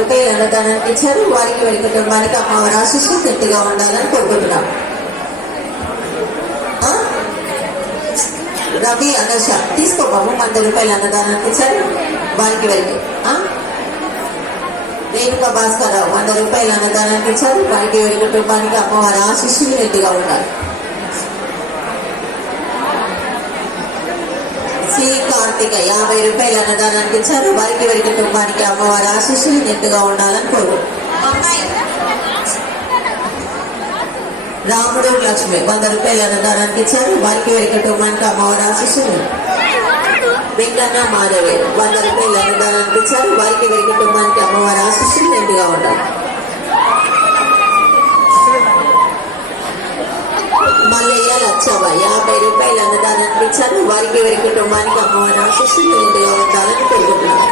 రూపాయలు అన్నదానానికి ఇచ్చారు. వారికి వారి కుటుంబానికి అమ్మవారి ఆశీస్సులు గట్టిగా ఉండాలని కోరుకుంటున్నాం. రవి అనర్ష తీసుకో బాబు. 100 రూపాయలు అన్నదానానికి ఇచ్చారు. వారికి వారికి రేణుక భాస్కరరావు 100 రూపాయలు అన్నదానానికి ఇచ్చారు. వారికి వారి కుటుంబానికి అమ్మవారి ఆశీస్సులు గట్టిగా ఉండాలి. శ్రీ కార్తిక 50 రూపాయలు అన్నదానానికి ఇచ్చారు. వారికి వారి కుటుంబానికి అమ్మవారి ఆశీస్సులు నిండుగా ఉండాలని కోరు. రాముడు లక్ష్మి 100 రూపాయలు అన్నదానానికి ఇచ్చారు. వారికి వారి కుటుంబానికి అమ్మవారి ఆశీస్సులు. వెంకన్న మాధవి 100 రూపాయలు అన్నదానానికి ఇచ్చారు. వారికి వారి కుటుంబానికి అమ్మవారి ఆశీస్సులు నిండుగా ఉండాలి. మల్లయ్య లచ్చవ్వ 50 రూపాయలు అన్నదానానికి ఇచ్చారు. వారికి వారి కుటుంబానికి అమ్మవారి ఆశీస్సులు నిండుగా ఉండాలని కోరుకుంటున్నారు.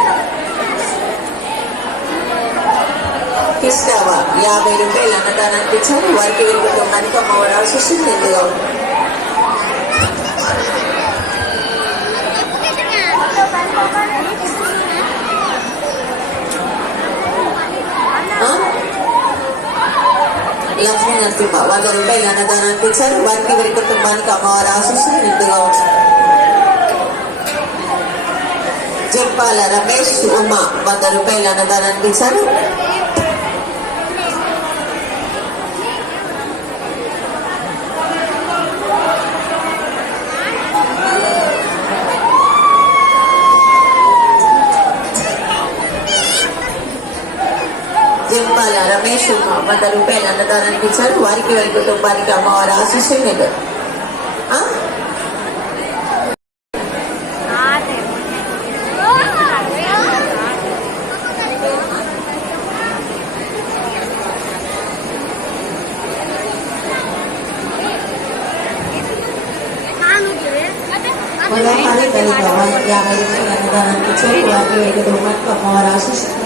కృష్ణవ 50 రూపాయలు అన్నదానానికి ఇచ్చారు. వారికి వారి కుటుంబానికి అమ్మవారి ఆశీస్సులు నిండుగా ఉండాలి. లక్ష్మీ నరసింహ 100 రూపాయలు అన్నదానానికి ఇచ్చారు. వారికి వారి కుటుంబానికి అమ్మవారి ఆశీస్సులు నిండుగా ఉంటారు. జంపాల రమేష్ ఉమ్మ 100 రూపాయలు అన్నదానానికి ఇచ్చారు. జంపాల రమేష్ 100 రూపాయలు అన్నదానానికి ఇచ్చారు. వారికి వారి కుటుంబానికి అమ్మవారి ఆశీస్సులు నిండు. అన్నదానానికి ఇచ్చారు. వారికి వారి కుటుంబానికి అమ్మవారి ఆశీస్సులు